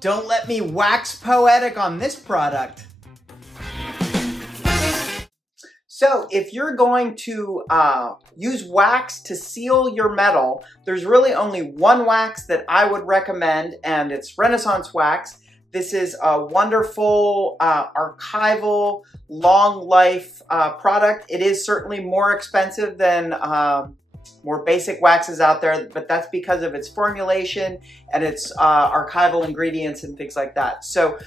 Don't let me wax poetic on this product. So if you're going to use wax to seal your metal, there's really only one wax that I would recommend, and it's Renaissance Wax. This is a wonderful archival, long life product. It is certainly more expensive than more basic waxes out there, but that's because of its formulation and its archival ingredients and things like that. So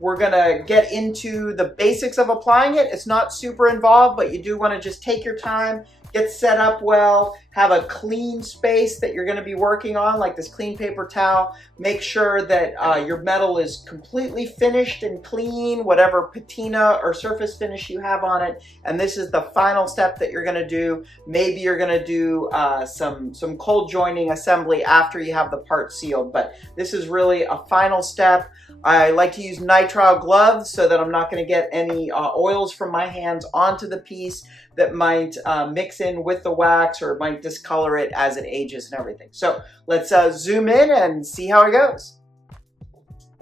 we're gonna get into the basics of applying it. It's not super involved, but you do wanna just take your time, get set up well, have a clean space that you're gonna be working on, like this clean paper towel. Make sure that your metal is completely finished and clean, whatever patina or surface finish you have on it. And this is the final step that you're gonna do. Maybe you're gonna do some cold joining assembly after you have the part sealed, but this is really a final step. I like to use nitrile gloves so that I'm not going to get any oils from my hands onto the piece that might mix in with the wax or might discolor it as it ages and everything. So let's zoom in and see how it goes.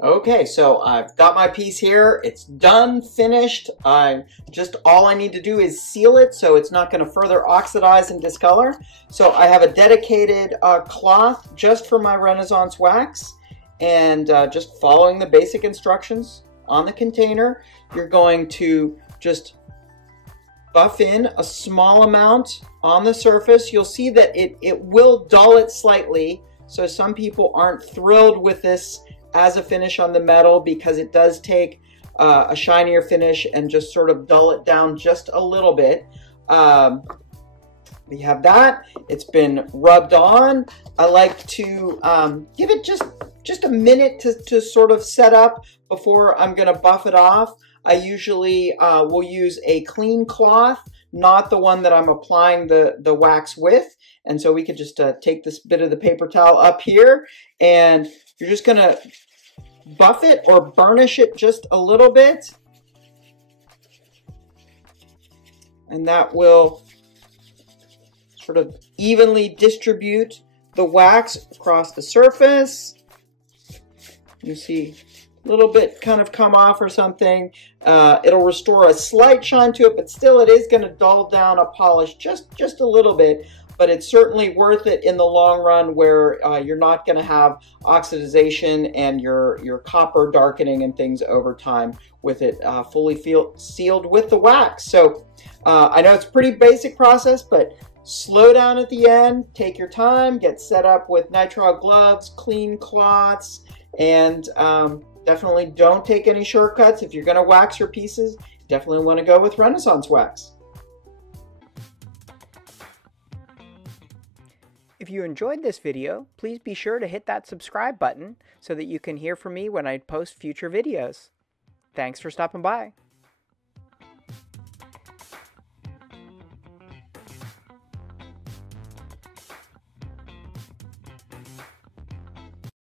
Okay, so I've got my piece here. It's done, finished. All I need to do is seal it so it's not going to further oxidize and discolor. So I have a dedicated cloth just for my Renaissance Wax. And just following the basic instructions on the container, you're going to just buff in a small amount on the surface. You'll see that it will dull it slightly, so some people aren't thrilled with this as a finish on the metal because it does take a shinier finish and just sort of dull it down just a little bit. We have that. It's been rubbed on. I like to give it just a minute to sort of set up before I'm going to buff it off. I usually will use a clean cloth, not the one that I'm applying the wax with. And so we could just take this bit of the paper towel up here, and you're just going to buff it or burnish it just a little bit. And that will sort of evenly distribute the wax across the surface. You see a little bit kind of come off or something. It'll restore a slight shine to it, but still it is going to dull down a polish just a little bit. But it's certainly worth it in the long run where you're not going to have oxidization and your copper darkening and things over time with it fully sealed with the wax. So I know it's a pretty basic process, but slow down at the end, take your time, get set up with nitrile gloves, clean cloths, and definitely don't take any shortcuts. If you're going to wax your pieces, definitely want to go with Renaissance Wax. If you enjoyed this video, please be sure to hit that subscribe button so that you can hear from me when I post future videos. Thanks for stopping by.